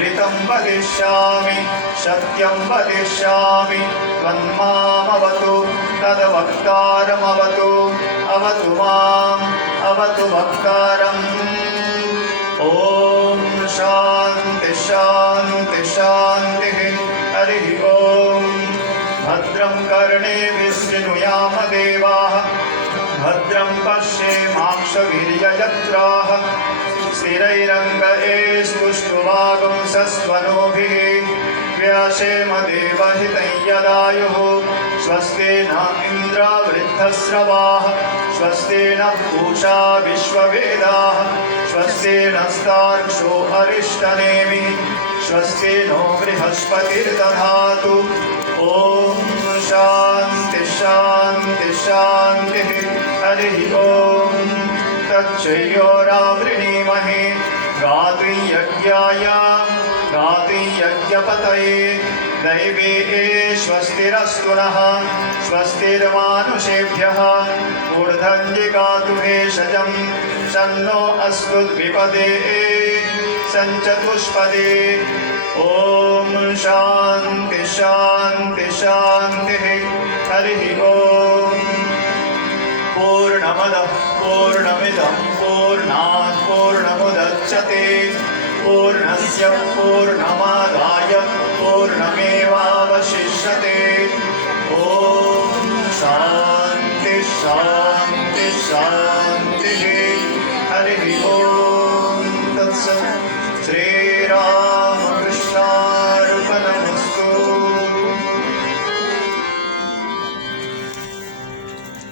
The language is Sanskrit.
ऋतं वदिष्यामि सत्यं वदिष्यामि त्वन्मामवतु तद्वक्तारमवतु अवतु माम् अवतु वक्तारम् ॐ शान्ति शान्ति शान्तिः हरिः ॐ भद्रं कर्णेभिः शृणुयाम देवाः भद्रं पश्येमाक्षवीर्यजत्राः स्थिरैरङ्गैस्तुष्टुवागुंसस्वनोभिः व्यासेम देवहितं यदायुः स्वस्ति न इन्द्रो वृद्धश्रवाः स्वस्ति न पूषा विश्ववेदाः स्वस्ति नस्तार्क्ष्यो अरिष्टनेमिः स्वस्ति नो बृहस्पतिर्दधातु ॐ शान्ति शान्ति शान्तिः हरिः ॐ तच्चयोरावृणीमहे गातुं यज्ञाय गातुं यज्ञपतये दैवे स्वस्तिरस्तु नः स्वस्तिर्मानुषेभ्यः ऊर्ध्वं भेषजं शन्नो अस्तु द्विपदे सञ्चतुष्पदे ॐ शान्ति शान्ति शान्तिः हरिः ॐ पूर्णमदः पूर्णमिदं पूर्णात् पूर्णमुदच्यते पूर्णस्य पूर्णमादाय पूर्णमेवावशिष्यते ॐ शान्ति शान्ति शान्तिः